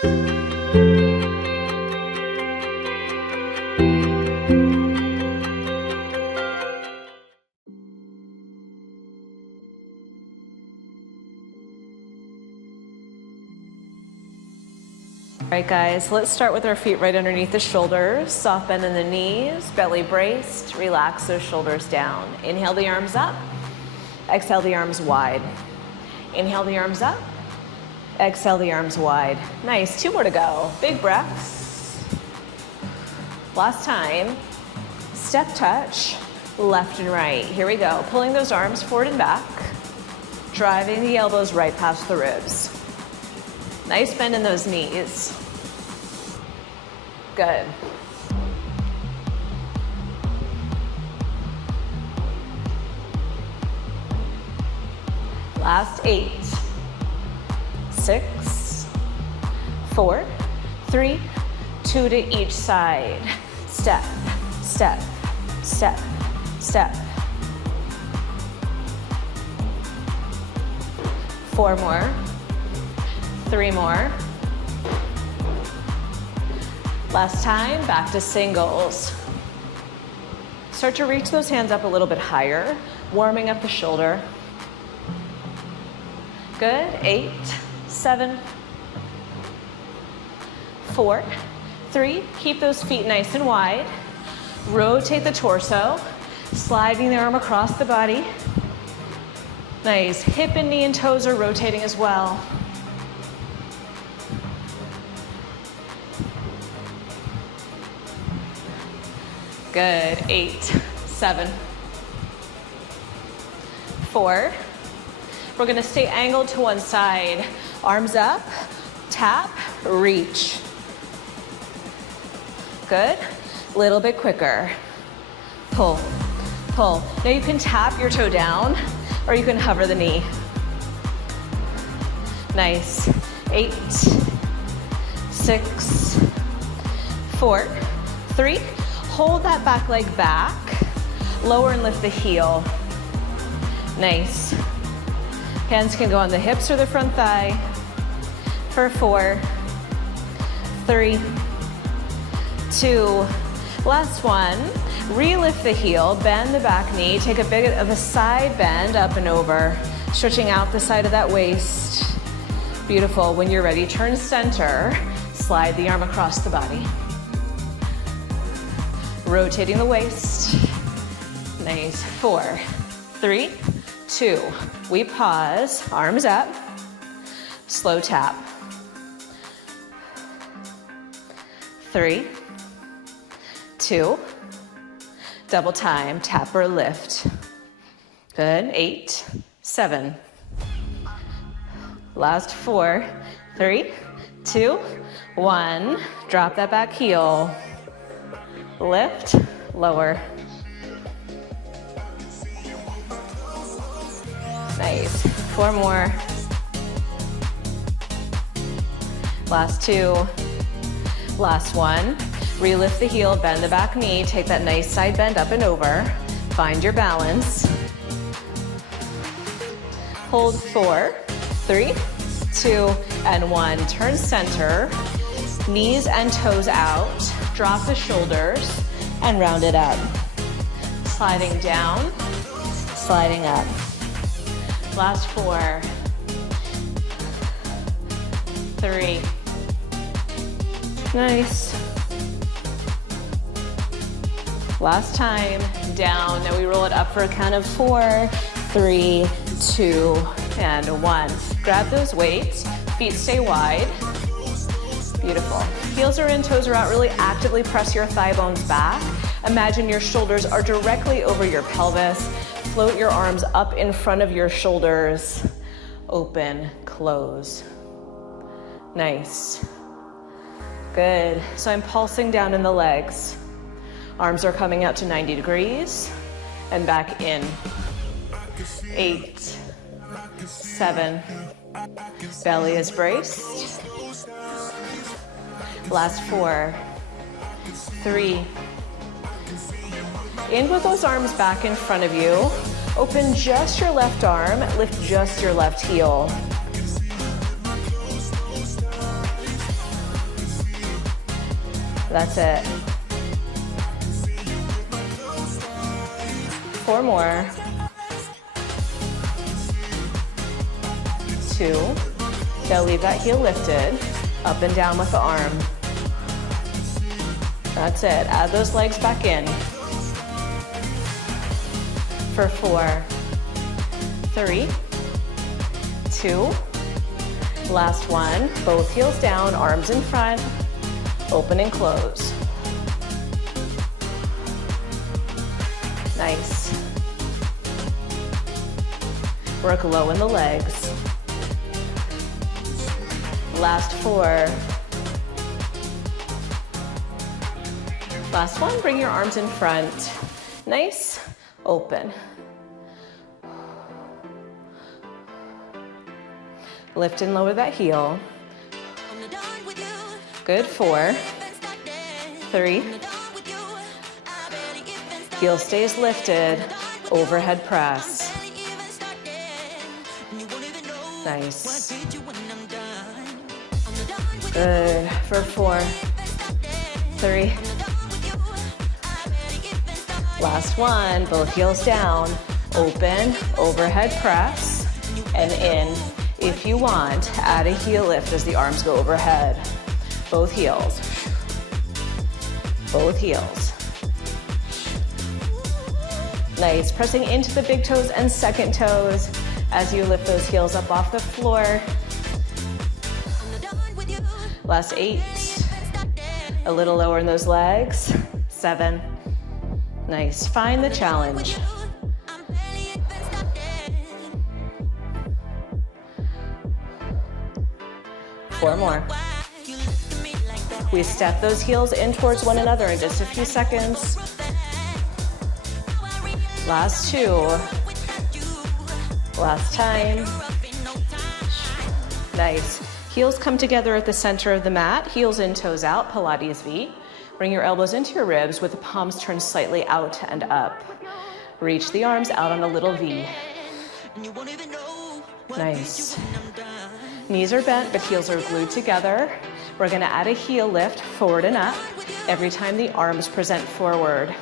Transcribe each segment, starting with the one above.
All right, guys, let's start with our feet right underneath the shoulders, soft bend in the knees, belly braced, relax those shoulders down. Inhale the arms up, exhale the arms wide. Inhale the arms up, exhale the arms wide. Nice, 2 more to go. Big breaths. Last time, step touch, left and right. Here we go, pulling those arms forward and back, driving the elbows right past the ribs. Nice bend in those knees. Good. Last 8, 6, 4, 3, 2 to each side. Step, step, step, step. 4 more. 3 more. Last time, back to singles. Start to reach those hands up a little bit higher, warming up the shoulder. Good, 8, 7, 4, 3. Keep those feet nice and wide. Rotate the torso, sliding the arm across the body. Nice, hip and knee and toes are rotating as well. Good, 8, 7, 4. We're gonna stay angled to one side. Arms up, tap, reach. Good, little bit quicker. Pull, pull. Now you can tap your toe down or you can hover the knee. Nice, 8, 6, 4, 3. Hold that back leg back, lower and lift the heel. Nice. Hands can go on the hips or the front thigh. For 4, 3, 2, last one. Re-lift the heel, bend the back knee, take a bit of a side bend up and over, stretching out the side of that waist. Beautiful. When you're ready, turn center, slide the arm across the body. Rotating the waist. Nice. 4, 3, 2. We pause, arms up, slow tap. 3, 2, double time, tap or lift. Good, 8, 7. Last 4, 3, 2, 1. Drop that back heel. Lift, lower. Nice. 4 more. Last 2. Last 1. Re-lift the heel, bend the back knee, take that nice side bend up and over. Find your balance. Hold 4, 3, 2, and 1. Turn center. Knees and toes out. Drop the shoulders and round it up. Sliding down, sliding up. Last 4, 3. Nice. Last time, down. Now we roll it up for a count of 4, 3, 2, and 1. Grab those weights, feet stay wide. Beautiful. Heels are in, toes are out. Really actively press your thigh bones back. Imagine your shoulders are directly over your pelvis. Float your arms up in front of your shoulders. Open, close. Nice. Good. So I'm pulsing down in the legs. Arms are coming out to 90 degrees and back in. 8, 7. Belly is braced. Last 4, 3. In with those arms back in front of you. Open just your left arm, lift just your left heel. That's it. 4 more. 2. Now leave that heel lifted, up and down with the arm. That's it. Add those legs back in. For 4, 3, 2. Last one. Both heels down, arms in front, open and close. Nice. Work low in the legs. Last 4. Last one, bring your arms in front. Nice, open. Lift and lower that heel. Good, 4, 3. Heel stays lifted, overhead press. Nice. Good, for 4, 3. Last one, both heels down, open, overhead press, and in. If you want, add a heel lift as the arms go overhead. Both heels. Both heels. Nice, pressing into the big toes and second toes as you lift those heels up off the floor. Last 8. A little lower in those legs. 7. Nice, find the challenge. 4 more. We step those heels in towards one another in just a few seconds. Last 2. Last time. Nice. Heels come together at the center of the mat, heels in, toes out, Pilates V. Bring your elbows into your ribs with the palms turned slightly out and up. Reach the arms out on a little V. Nice. Knees are bent, but heels are glued together. We're gonna add a heel lift forward and up every time the arms present forward.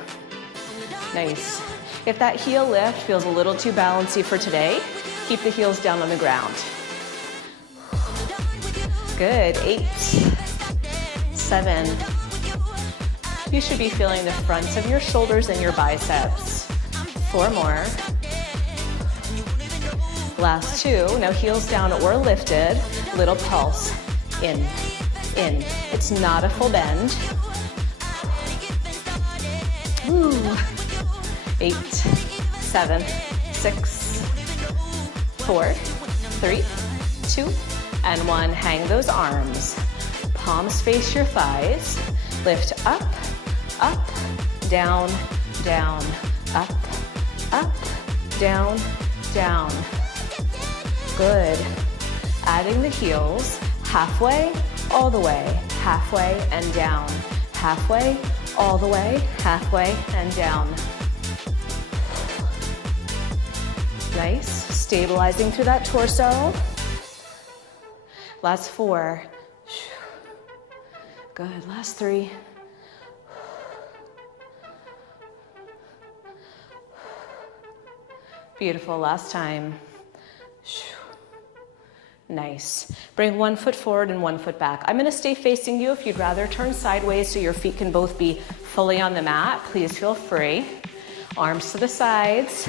Nice. If that heel lift feels a little too balancy for today, keep the heels down on the ground. Good, 8, 7. You should be feeling the fronts of your shoulders and your biceps. 4 more. Last 2, now heels down or lifted, little pulse, in. It's not a full bend. Woo. 8, 7, 6, 4, 3, 2, and 1. Hang those arms. Palms face your thighs. Lift up, up, down, down, up, up, down, down. Good. Adding the heels halfway, all the way, halfway and down. Halfway, all the way, halfway and down. Nice. Stabilizing through that torso. Last 4. Good. Last 3. Beautiful. Last time. Nice. Bring one foot forward and one foot back. I'm going to stay facing you. If you'd rather turn sideways so your feet can both be fully on the mat, please feel free. Arms to the sides,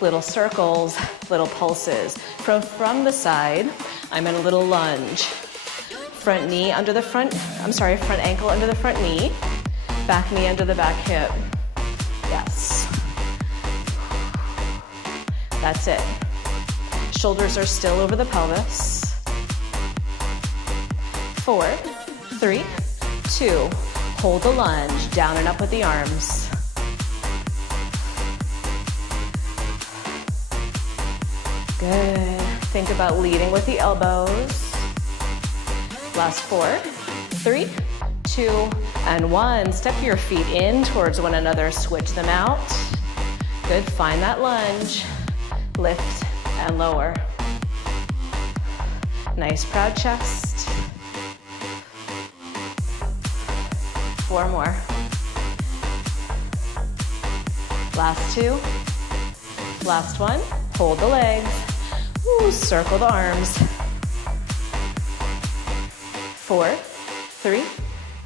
little circles, little pulses. From the side, I'm in a little lunge. Front knee under the front ankle under the front knee. Back knee under the back hip. Yes. That's it. Shoulders are still over the pelvis. 4, 3, 2. Hold the lunge, down and up with the arms. Good. Think about leading with the elbows. Last 4, 3, 2, and 1. Step your feet in towards one another, switch them out. Good, find that lunge. Lift and lower. Nice proud chest. 4 more. Last 2. Last one. Hold the legs. Ooh, circle the arms. 4, 3,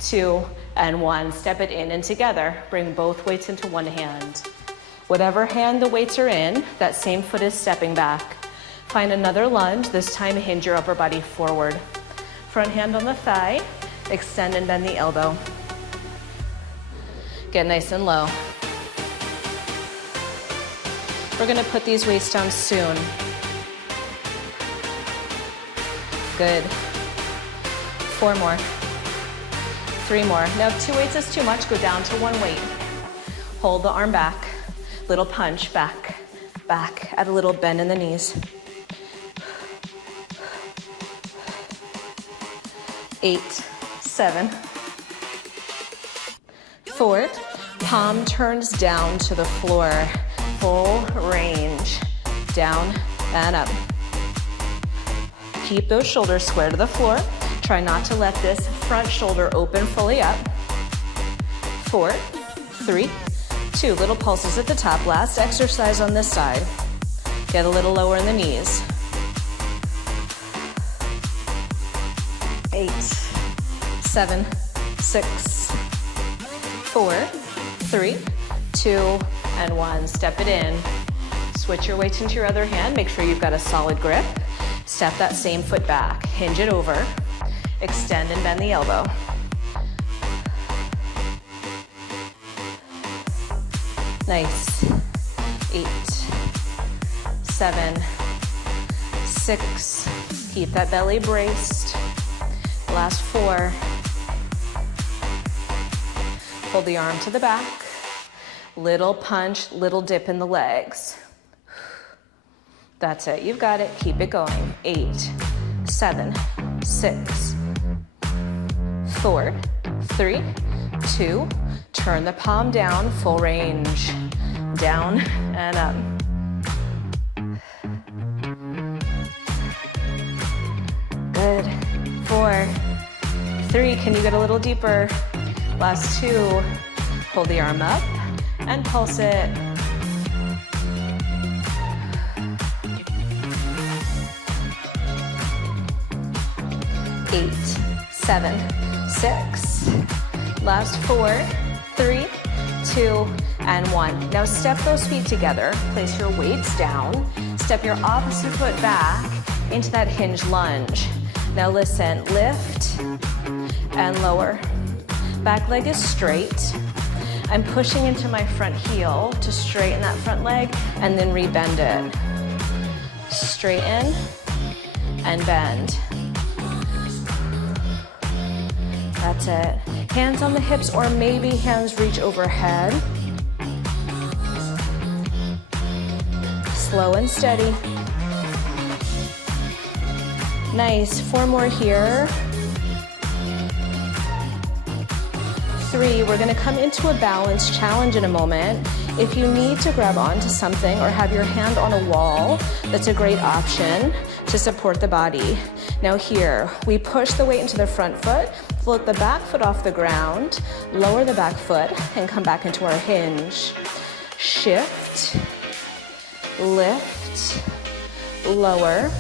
2, and 1. Step it in and together. Bring both weights into one hand. Whatever hand the weights are in, that same foot is stepping back. Find another lunge. This time, hinge your upper body forward. Front hand on the thigh. Extend and bend the elbow. Get nice and low. We're gonna put these weights down soon. Good. 4 more. 3 more. Now, if 2 weights is too much, go down to 1 weight. Hold the arm back. Little punch, back, back. Add a little bend in the knees. 8, 7, 4. Palm turns down to the floor. Full range. Down and up. Keep those shoulders square to the floor. Try not to let this front shoulder open fully up. 4, 3, 2. Little pulses at the top. Last exercise on this side. Get a little lower in the knees. 8, 7, 6, 4, 3, 2, and 1. Step it in. Switch your weights into your other hand. Make sure you've got a solid grip. Step that same foot back. Hinge it over. Extend and bend the elbow. Nice. 8, 7, 6. Keep that belly braced. Last 4. Hold the arm to the back. Little punch, little dip in the legs. That's it. You've got it. Keep it going. 8, 7, 6, 4, 3, 2. Turn the palm down, full range. Down and up. Good. 4, 3. Can you get a little deeper? Last 2. Hold the arm up and pulse it. 8, 7, 6. Last 4, 3, 2, and 1. Now step those feet together. Place your weights down. Step your opposite foot back into that hinge lunge. Now listen, lift and lower. Back leg is straight. I'm pushing into my front heel to straighten that front leg and then rebend it. Straighten and bend. That's it. Hands on the hips or maybe hands reach overhead. Slow and steady. Nice. 4 more here. 3, we're gonna come into a balance challenge in a moment. If you need to grab onto something or have your hand on a wall, that's a great option to support the body. Now here, we push the weight into the front foot, float the back foot off the ground, lower the back foot, and come back into our hinge. Shift, lift, lower,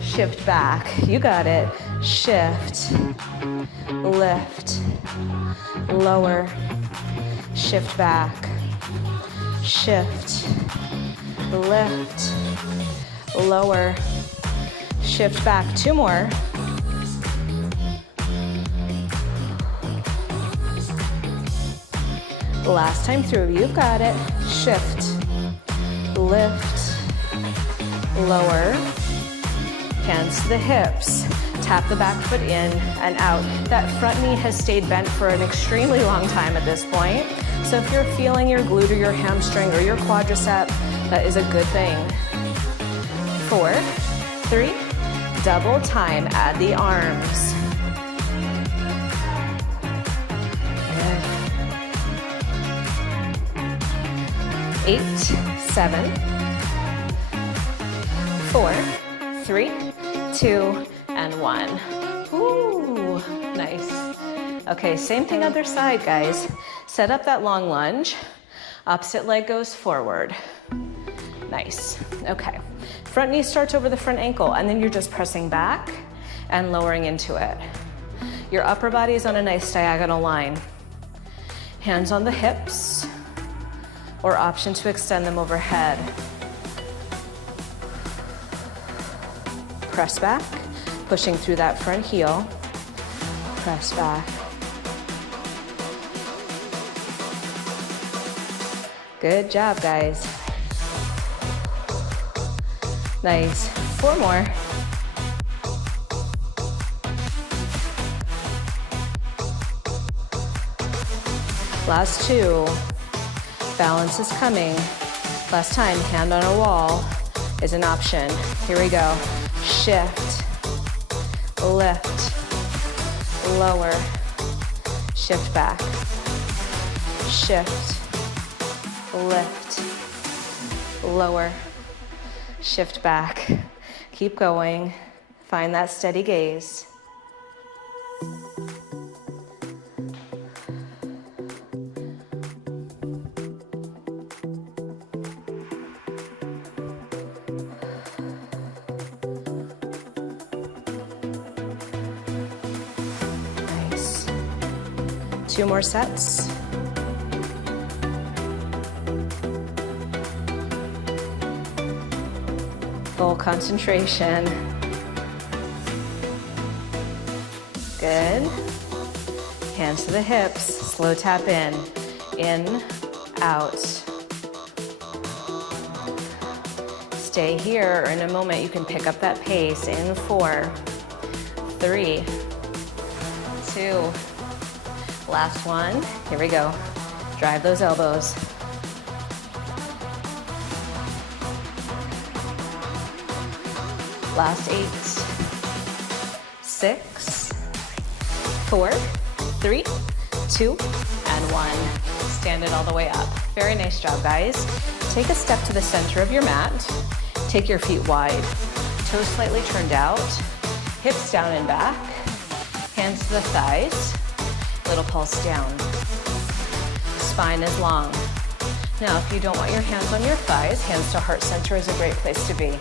shift back. You got it. Shift, lift, lower, shift back, shift, lift, lower, shift back. 2 more. Last time through, you've got it. Shift, lift, lower, hands to the hips. Tap the back foot in and out. That front knee has stayed bent for an extremely long time at this point. So if you're feeling your glute or your hamstring or your quadricep, that is a good thing. 4, 3, double time. Add the arms. Good. 8, 7, 4, 3, 2, and 1. Ooh, nice. Okay, same thing other side, guys. Set up that long lunge. Opposite leg goes forward. Nice. Okay. Front knee starts over the front ankle, and then you're just pressing back and lowering into it. Your upper body is on a nice diagonal line. Hands on the hips, or option to extend them overhead. Press back, pushing through that front heel. Press back. Good job, guys. Nice. 4 more. Last 2. Balance is coming. Last time, hand on a wall is an option. Here we go. Shift, lift, lower, shift back, shift, lift, lower, shift back. Keep going. Find that steady gaze. Nice. 2 more sets. Full concentration. Good. Hands to the hips. Slow tap in. In, out. Stay here, or in a moment you can pick up that pace. In 4, 3, 2. Last one. Here we go. Drive those elbows. Last 8, 6, 4, 3, 2, and 1. Stand it all the way up. Very nice job, guys. Take a step to the center of your mat. Take your feet wide. Toes slightly turned out. Hips down and back. Hands to the thighs. Little pulse down. Spine is long. Now, if you don't want your hands on your thighs, hands to heart center is a great place to be.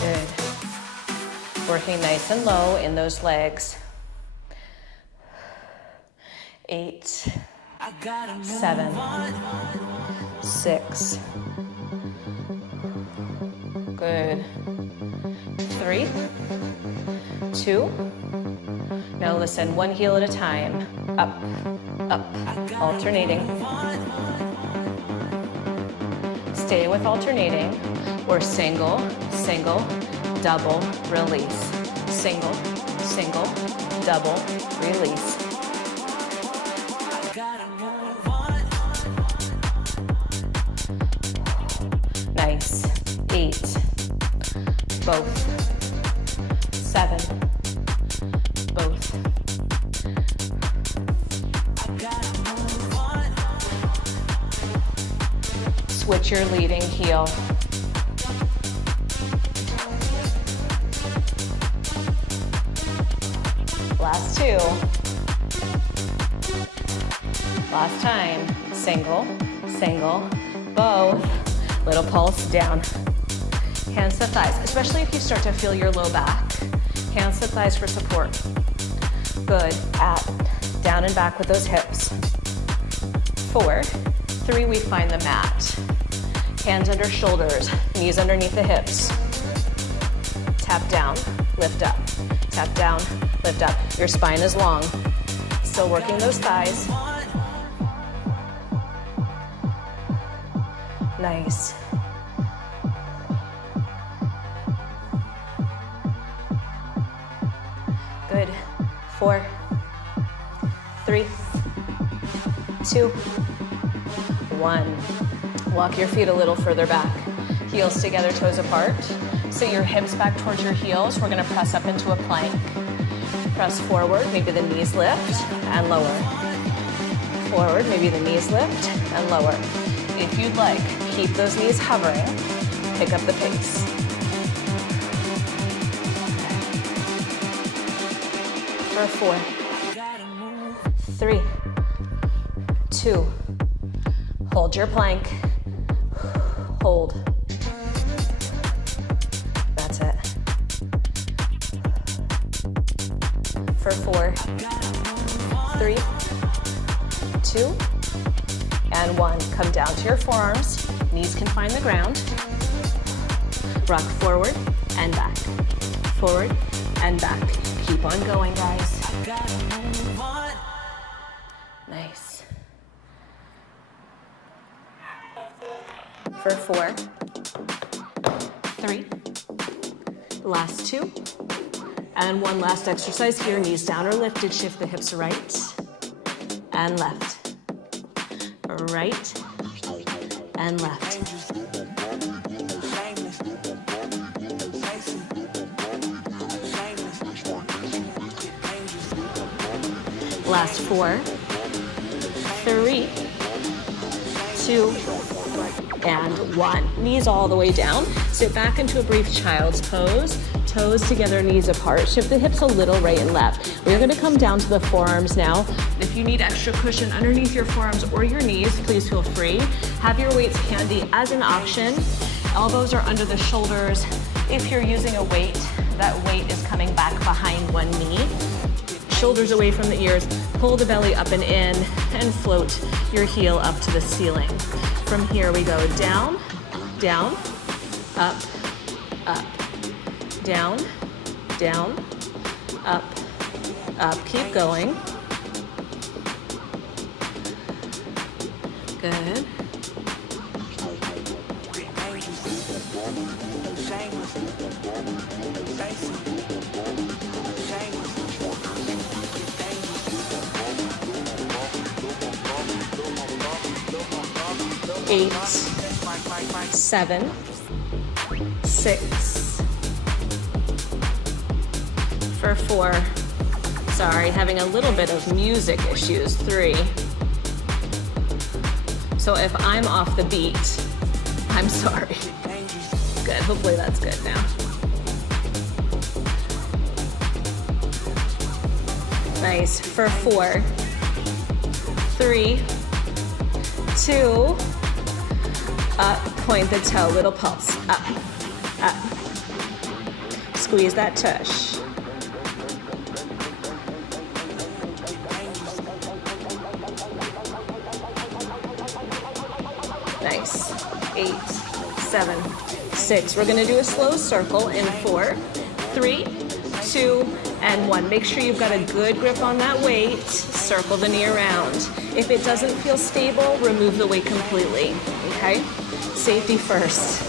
Good. Working nice and low in those legs. 8, 7, 6. Good. 3, 2. Now listen, one heel at a time. Up, up, alternating. Stay with alternating, or single, single, double, release. Single, single, double, release. Nice. 8. Both. 7. Both. Switch your leading heel. Last 2. Last time. Single, single, both. Little pulse down. Hands to thighs, especially if you start to feel your low back. Hands to thighs for support. Good. Down and back with those hips. 4, 3, we find the mat. Hands under shoulders, knees underneath the hips. Tap down, lift up. Tap down, lift up. Your spine is long. Still working those thighs. Nice. Good. 4, 3, 2, 1. Walk your feet a little further back. Heels together, toes apart. Sit your hips back towards your heels. We're gonna press up into a plank. Press forward, maybe the knees lift and lower. Forward, maybe the knees lift and lower. If you'd like, keep those knees hovering. Pick up the pace. for 4, 3, 2, hold your plank, hold. That's it. For 4, 3, 2, and 1. Come down to your forearms. Knees can find the ground. Rock forward and back. Forward and back. Keep on going, guys. Nice. For 4, 3, last 2, and 1 last exercise here. Knees down or lifted. Shift the hips right and left. Right and left. Last 4, 3, 2, and 1. Knees all the way down. Sit back into a brief child's pose. Toes together, knees apart. Shift the hips a little right and left. We're going to come down to the forearms now. If you need extra cushion underneath your forearms or your knees, please feel free. Have your weights handy as an option. Elbows are under the shoulders. If you're using a weight, that weight is coming back behind one knee. Shoulders away from the ears. Pull the belly up and in and float your heel up to the ceiling. From here we go down, down, up, up, down, down, up, up. Keep going. Good. Eight, 7, 6, for 4, sorry, having a little bit of music issues, 3. So if I'm off the beat, I'm sorry. Good, hopefully that's good now. Nice, for 4, 3, 2, up, point the toe, little pulse, up, up. Squeeze that tush. Nice. 8, 7, 6. We're gonna do a slow circle in 4, 3, 2, and 1. Make sure you've got a good grip on that weight. Circle the knee around. If it doesn't feel stable, remove the weight completely, okay? Safety first.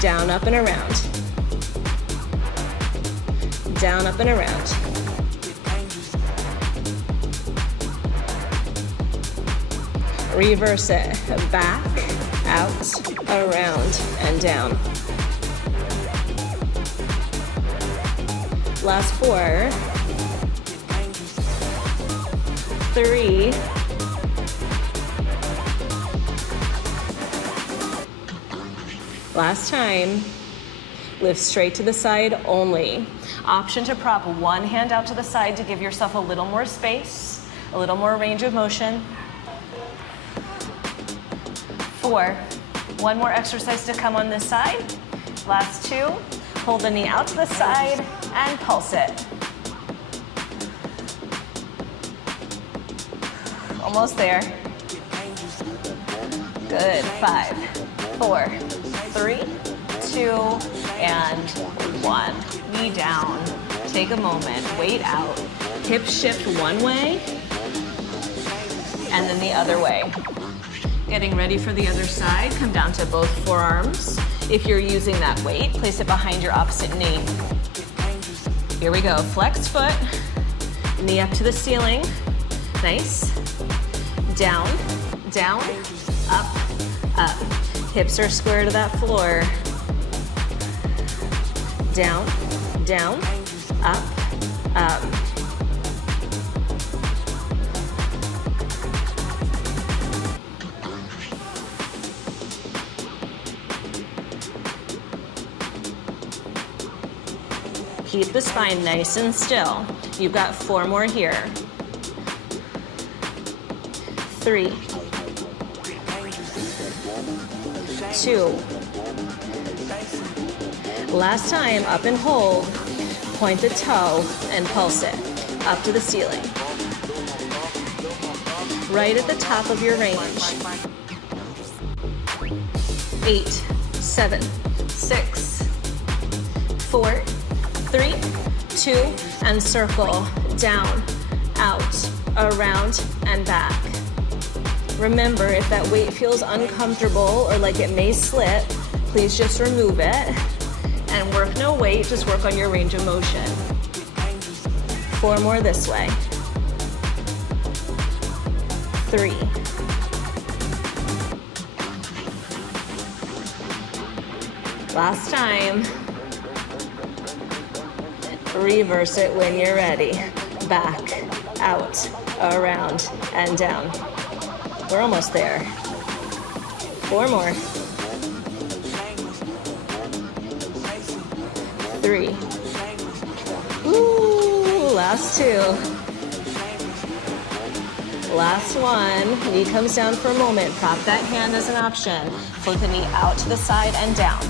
Down, up, and around. Down, up, and around. Reverse it. Back, out, around, and down. Last 4, 3, last time. Lift straight to the side only. Option to prop one hand out to the side to give yourself a little more space, a little more range of motion. 4, one more exercise to come on this side. Last 2, hold the knee out to the side and pulse it. Almost there. Good, 5, 4, 3, 2, and 1. Knee down, take a moment, weight out. Hip shift one way, and then the other way. Getting ready for the other side, come down to both forearms. If you're using that weight, place it behind your opposite knee. Here we go, flex foot, knee up to the ceiling. Nice. Down, down, up, up. Hips are square to that floor. Down, down, up, up. Keep the spine nice and still. You've got 4 more here. 3, 2. Last time, up and hold. Point the toe and pulse it up to the ceiling. Right at the top of your range. 8, 7, 6, 4, 3, 2, and circle. Down, out, around, and back. Remember, if that weight feels uncomfortable or like it may slip, please just remove it. And work no weight, just work on your range of motion. 4 more this way. 3. Last time. Reverse it when you're ready. Back, out, around, and down. We're almost there. 4 more. 3. Ooh, last 2. Last one. Knee comes down for a moment. Prop that hand as an option. Float the knee out to the side and down.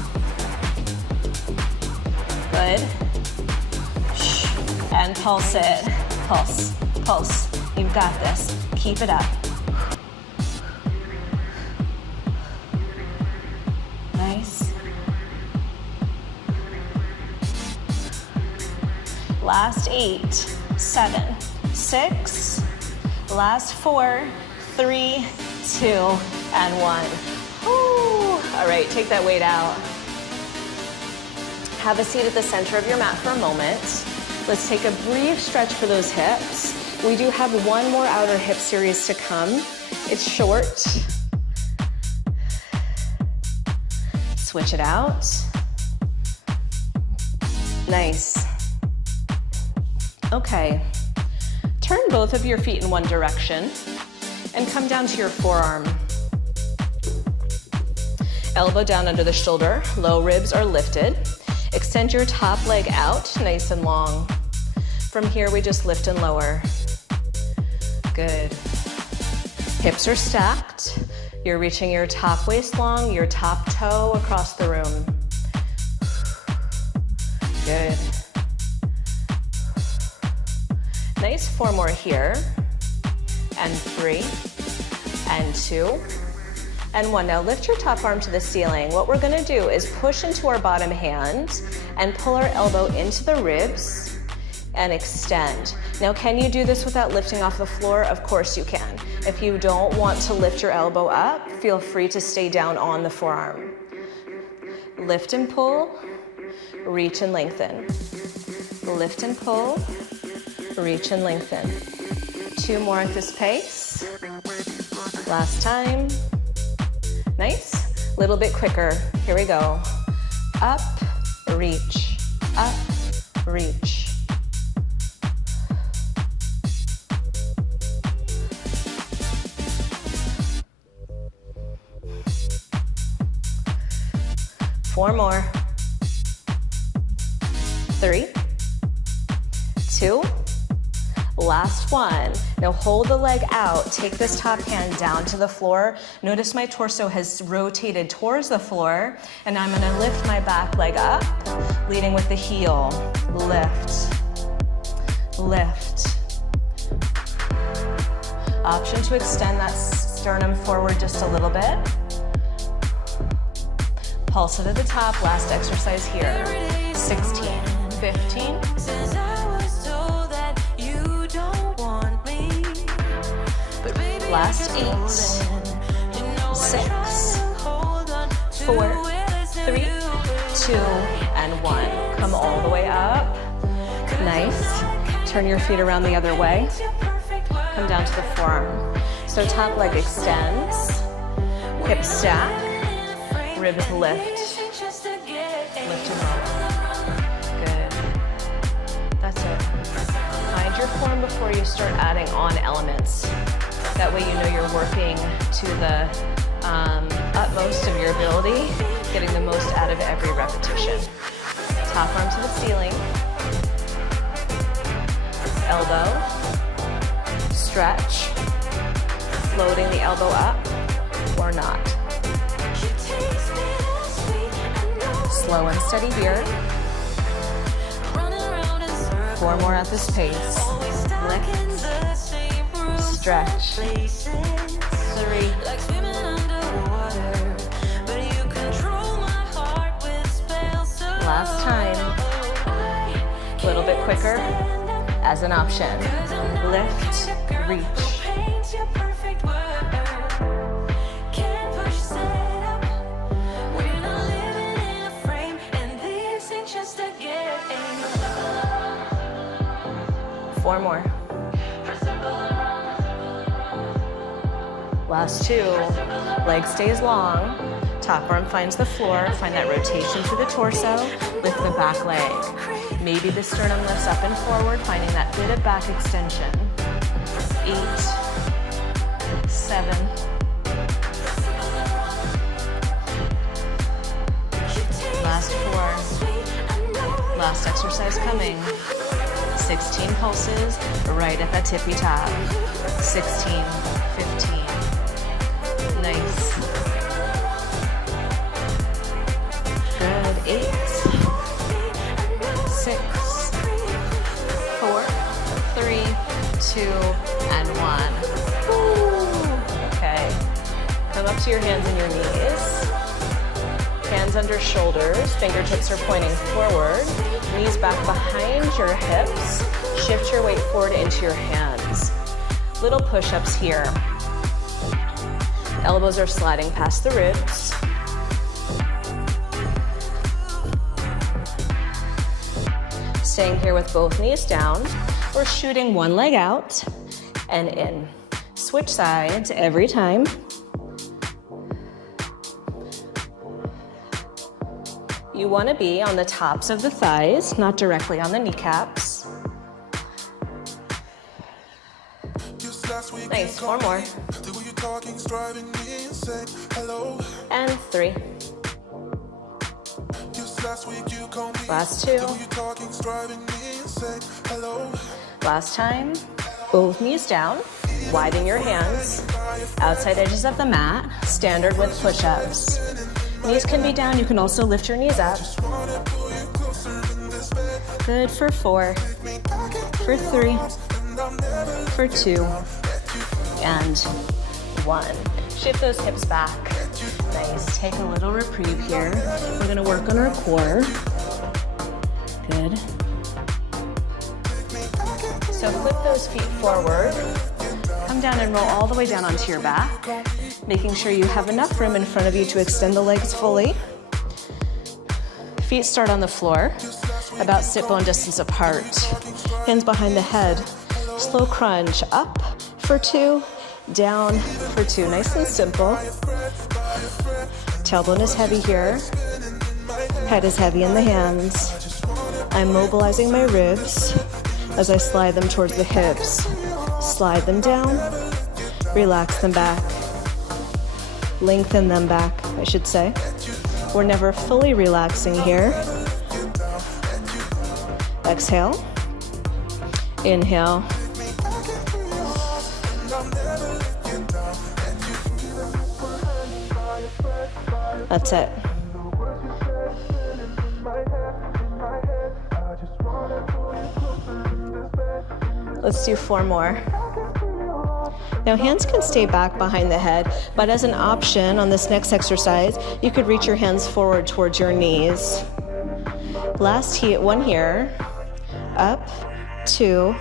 Good. And pulse it. Pulse, pulse. You've got this. Keep it up. Nice. Last 8, 7, 6. Last 4, 3, 2, and 1. Woo. All right, take that weight out. Have a seat at the center of your mat for a moment. Let's take a brief stretch for those hips. We do have 1 more outer hip series to come. It's short. Switch it out. Nice. Okay. Turn both of your feet in one direction and come down to your forearm. Elbow down under the shoulder, low ribs are lifted. Extend your top leg out, nice and long. From here, we just lift and lower. Good. Hips are stacked. You're reaching your top waist long, your top toe across the room. Good. Nice. 4 more here. And 3, and 2, and 1. Now lift your top arm to the ceiling. What we're gonna do is push into our bottom hand and pull our elbow into the ribs and extend. Now, can you do this without lifting off the floor? Of course you can. If you don't want to lift your elbow up, feel free to stay down on the forearm. Lift and pull, reach and lengthen. Lift and pull, reach and lengthen. 2 more at this pace. Last time. Nice. Little bit quicker. Here we go. Up, reach, up, reach. Four more. 3, 2, last one. Now hold the leg out, take this top hand down to the floor. Notice my torso has rotated towards the floor, and I'm gonna lift my back leg up, leading with the heel. Lift, lift. Option to extend that sternum forward just a little bit. Pulse it at the top, last exercise here. 16, 15. Last 8, 6, 4, 3, 2, and 1. Come all the way up. Nice. Turn your feet around the other way. Come down to the forearm. So top leg extends, hip stack, ribs lift, lift and roll. Good. That's it. Find your form before you start adding on elements. That way you know you're working to the utmost of your ability, getting the most out of every repetition. Top arm to the ceiling. elbow, stretch, floating the elbow up or not. Slow and steady here. 4 more at this pace. Lift, stretch. 3. Last time. A little bit quicker as an option. Lift, reach. Four more. Last 2. Leg stays long. Top arm finds the floor. Find that rotation through the torso. Lift the back leg. Maybe the sternum lifts up and forward, finding that bit of back extension. 8, 7. Last 4. Last exercise coming. 16 pulses right at that tippy top. 16, 15. Nice. Good. 8, 6, 4, 3, 2, and 1. Woo. Okay. Come up to your hands and your knees. Hands under shoulders, fingertips are pointing forward, knees back behind your hips. Shift your weight forward into your hands. Little push-ups here. Elbows are sliding past the ribs. Staying here with both knees down. We're shooting one leg out and in. Switch sides every time. You want to be on the tops of the thighs, not directly on the kneecaps. Nice, 4 more. And 3. Last 2. Last time, both knees down, widen your hands, outside edges of the mat, standard with push-ups. Knees can be down, you can also lift your knees up. Good for 4, for 3, for 2, and 1. Shift those hips back. Nice, take a little reprieve here. We're gonna work on our core. Good. So flip those feet forward. Come down and roll all the way down onto your back, making sure you have enough room in front of you to extend the legs fully. Feet start on the floor, about sit bone distance apart. Hands behind the head. Slow crunch, up for 2, down for 2. Nice and simple. Tailbone is heavy here. Head is heavy in the hands. I'm mobilizing my ribs as I slide them towards the hips. Slide them down, relax them back, lengthen them back, I should say. We're never fully relaxing here. Exhale, inhale. That's it. Let's do 4 more. Now hands can stay back behind the head, but as an option on this next exercise, you could reach your hands forward towards your knees. Last one here, up, 2,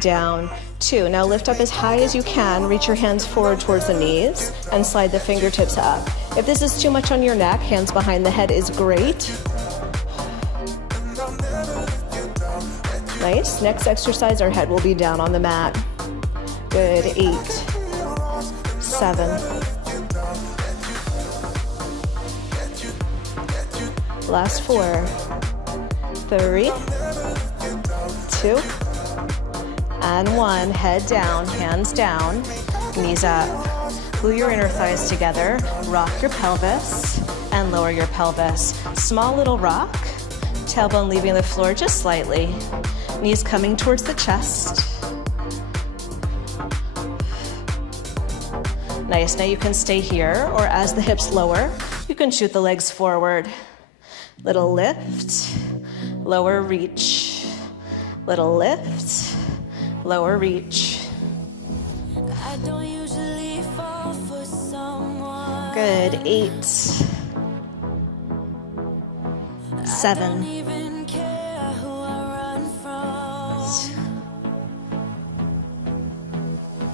down, 2. Now lift up as high as you can, reach your hands forward towards the knees, and slide the fingertips up. If this is too much on your neck, hands behind the head is great. Nice. Next exercise, our head will be down on the mat. Good. 8, 7. Last 4, 3, 2, and 1. Head down, hands down, knees up. Glue your inner thighs together. Rock your pelvis and lower your pelvis. Small little rock. Tailbone leaving the floor just slightly. Knees coming towards the chest. Nice, now you can stay here, or as the hips lower, you can shoot the legs forward. Little lift, lower reach. Little lift, lower reach. I don't usually fall for someone. Good, 8, 7, Even care who I run from.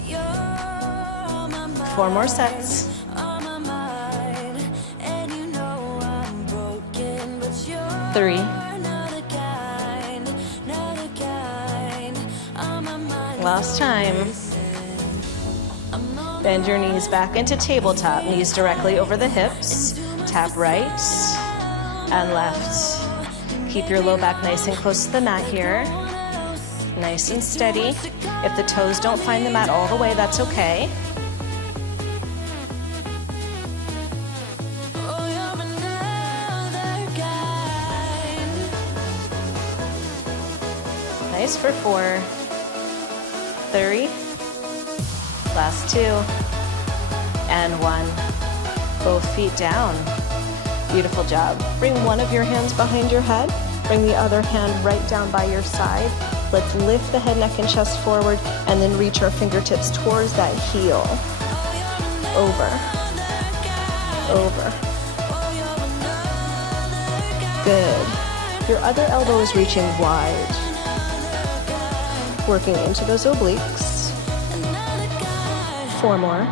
You're on my mind, 4 more sets. on my mind, and you know I'm broken, but you're 3, not the kind, on my mind. last time. Bend your knees back into tabletop, knees directly over the hips. Tap right and left. Keep your low back nice and close to the mat here. Nice and steady. If the toes don't find the mat all the way, that's okay. Oh, you're another kind. Nice for 4, 3, last 2, and 1. Both feet down. Beautiful job. Bring one of your hands behind your head. Bring the other hand right down by your side. Let's lift the head, neck, and chest forward, and then reach our fingertips towards that heel. Over. Over. Good. Your other elbow is reaching wide. Working into those obliques. 4 more.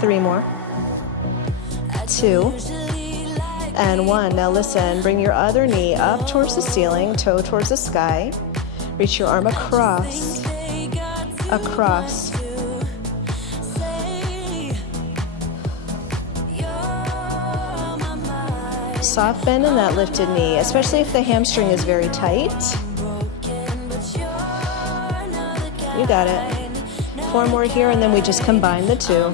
3 more. 2. And 1. Now listen, bring your other knee up towards the ceiling, toe towards the sky. Reach your arm across. Across. Soft bend in that lifted knee, especially if the hamstring is very tight. You got it. 4 more here, and then we just combine the 2.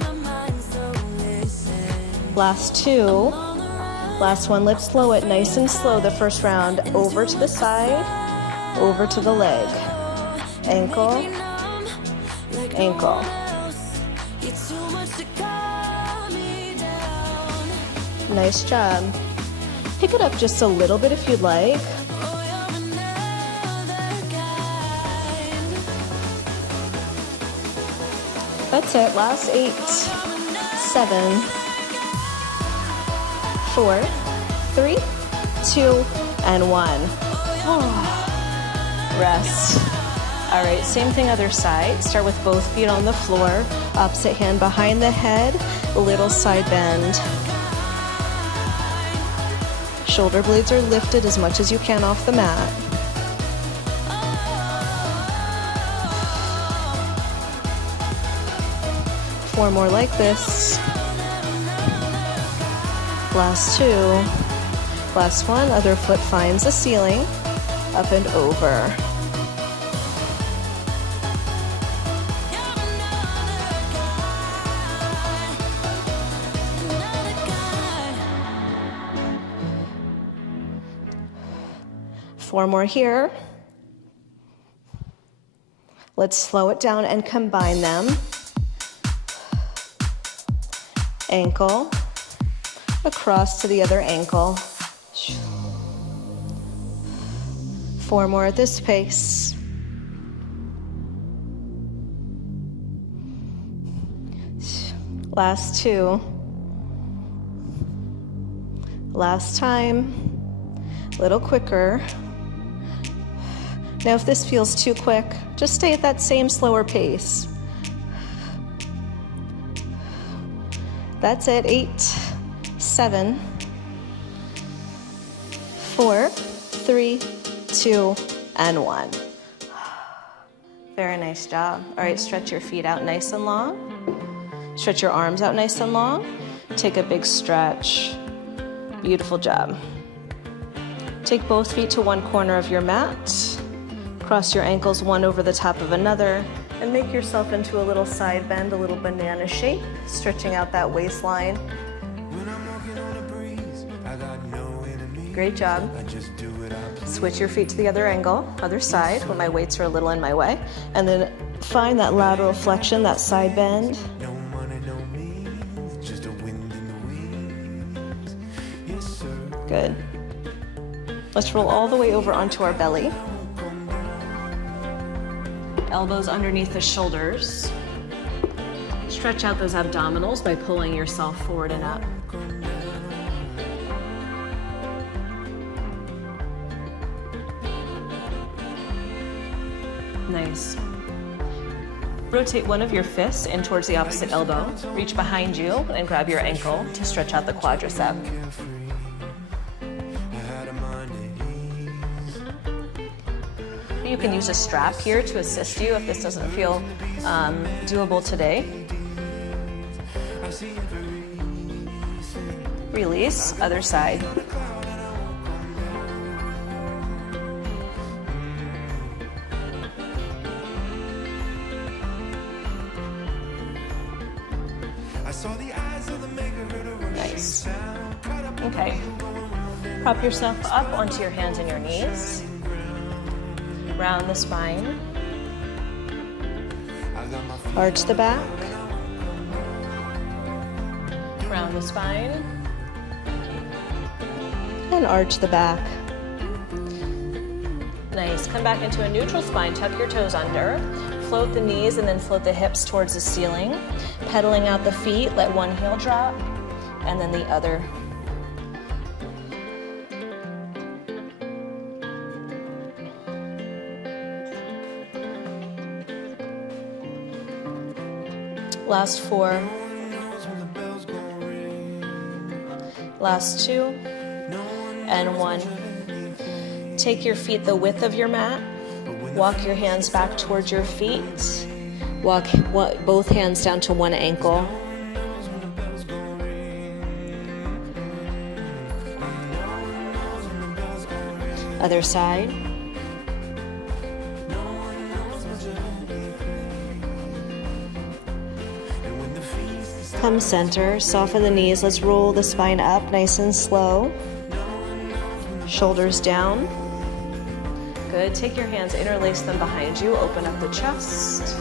Last 2. Last one, let's slow it nice and slow the first round. Over to the side, over to the leg. Ankle, ankle. Nice job. Pick it up just a little bit if you'd like. That's it, last 8, 7, 4, 3, 2, and 1. Rest. All right, same thing other side. Start with both feet on the floor. Opposite hand behind the head. Little side bend. Shoulder blades are lifted as much as you can off the mat. Four more like this. Last 2. Last one, other foot finds the ceiling. Up and over. Four more here. Let's slow it down and combine them. Ankle, across to the other ankle. 4 more at this pace. Last 2. Last time. A little quicker. Now if this feels too quick, just stay at that same slower pace. That's it. 8, 7, 4, 3, 2, and 1. Very nice job. All right, stretch your feet out nice and long. Stretch your arms out nice and long. Take a big stretch. Beautiful job. Take both feet to one corner of your mat. Cross your ankles one over the top of another, and make yourself into a little side bend, a little banana shape, stretching out that waistline. Great job. Switch your feet to the other angle, other side, when my weights are a little in my way, and then find that lateral flexion, that side bend. Good. Let's roll all the way over onto our belly. Elbows underneath the shoulders. Stretch out those abdominals by pulling yourself forward and up. Nice. Rotate one of your fists in towards the opposite elbow. Reach behind you and grab your ankle to stretch out the quadricep. You can use a strap here to assist you if this doesn't feel doable today. Release, other side. Nice. Okay. Prop yourself up onto your hands and your knees. Round the spine. Arch the back. Round the spine. And arch the back. Nice. Come back into a neutral spine. Tuck your toes under. Float the knees and then float the hips towards the ceiling. Pedaling out the feet. Let one heel drop and then the other. Last 4. Last 2. And 1. Take your feet the width of your mat. Walk your hands back towards your feet. Walk both hands down to one ankle. Other side. Come center, soften the knees. Let's roll the spine up nice and slow. Shoulders down. Good. Take your hands, interlace them behind you. Open up the chest.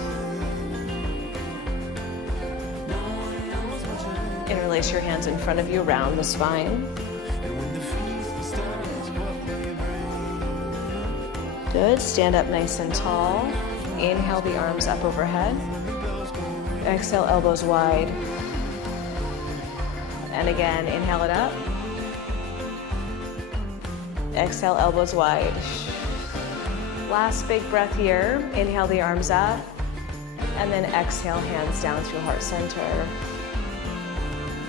Interlace your hands in front of you, round the spine. Good. Stand up nice and tall. Inhale the arms up overhead. Exhale, elbows wide. And again, inhale it up. Exhale, elbows wide. Last big breath here. Inhale the arms up. And then exhale, hands down through heart center.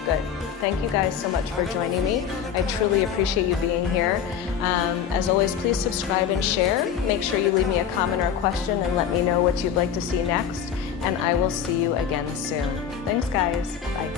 Good. Thank you guys so much for joining me. I truly appreciate you being here. As always, please subscribe and share. Make sure you leave me a comment or a question and let me know what you'd like to see next. And I will see you again soon. Thanks, guys. Bye.